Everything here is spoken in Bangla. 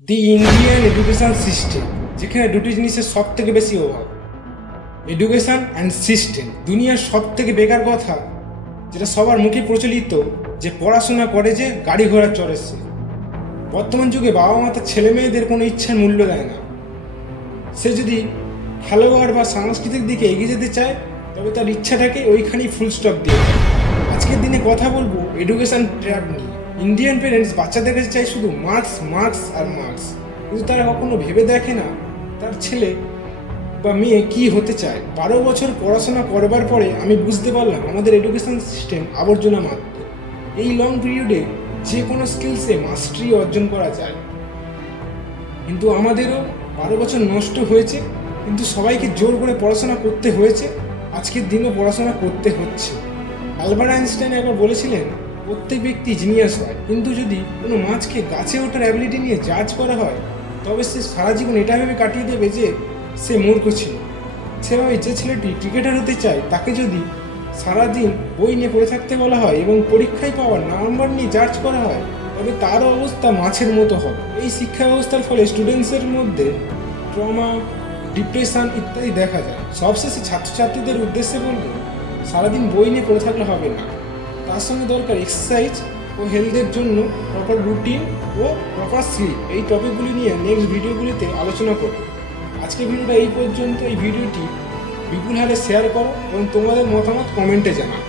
দি ইন্ডিয়ান এডুকেশন সিস্টেম, যেখানে দুটি জিনিসের সব থেকে বেশি অভাব, এডুকেশন অ্যান্ড সিস্টেম। দুনিয়ার সব থেকে বেকার কথা যেটা সবার মুখে প্রচলিত, যে পড়াশোনা করে যে গাড়ি ঘোড়া চড়ে সে। বর্তমান যুগে বাবা মা তার ছেলে মেয়েদের কোনো ইচ্ছার মূল্য দেয় না। সে যদি খেলোয়াড় বা সাংস্কৃতিক দিকে এগিয়ে যেতে চায়, তবে তার ইচ্ছাটাকে ওইখানেই ফুল স্টপ দিয়ে দেয়। আজকের দিনে কথা বলবো এডুকেশন ট্র্যাপ নিয়ে। ইন্ডিয়ান পেরেন্টস বাচ্চাদের কাছে চাই শুধু মার্কস মার্কস আর মার্কস, কিন্তু তারা কখনো ভেবে দেখে না তার ছেলে বা মেয়ে কি হতে চায়। 12 বছর পড়াশোনা করবার পরে আমি বুঝতে পারলাম আমাদের এডুকেশন সিস্টেম আবর্জনা মাত্র। এই লং পিরিয়ডে যে কোনো স্কিলসে মাস্টারি অর্জন করা যায়, কিন্তু আমাদেরও 12 বছর নষ্ট হয়েছে, কিন্তু সবাইকে জোর করে পড়াশোনা করতে হয়েছে। আজকের দিনও পড়াশোনা করতে হচ্ছে। আলবার্ট আইনস্টাইন একবার বলেছিলেন, প্রত্যেক ব্যক্তি জিনিয়াস হয়, কিন্তু যদি কোনো মাছকে গাছে ওঠার অ্যাবিলিটি নিয়ে জাজ করা হয়, তবে সে সারা জীবন এটা ভেবে কাটিয়ে দেবে যে সে মূর্খ ছিল। সেভাবে যে ছেলেটি ক্রিকেটার হতে চায়, তাকে যদি সারাদিন বই নিয়ে পড়ে থাকতে বলা হয় এবং পরীক্ষায় পাওয়ার নাম্বার নিয়ে জাজ করা হয়, তবে তারও অবস্থা মাছের মতো হবে। এই শিক্ষা ব্যবস্থার ফলে স্টুডেন্টসের মধ্যে ট্রমা, ডিপ্রেশন ইত্যাদি দেখা যায়। সবশেষে ছাত্রছাত্রীদের উদ্দেশ্যে বলবো, সারাদিন বই নিয়ে পড়ে থাকলে হবে না, তার সঙ্গে দরকার এক্সারসাইজ ও হেলথের জন্য প্রপার রুটিন ও প্রপার স্লিপ। এই টপিকগুলি নিয়ে নেক্সট ভিডিওগুলিতে আলোচনা করব। আজকের ভিডিওটা এই পর্যন্ত। এই ভিডিওটি বিপুল হারে শেয়ার করো এবং তোমাদের মতামত কমেন্টে জানাও।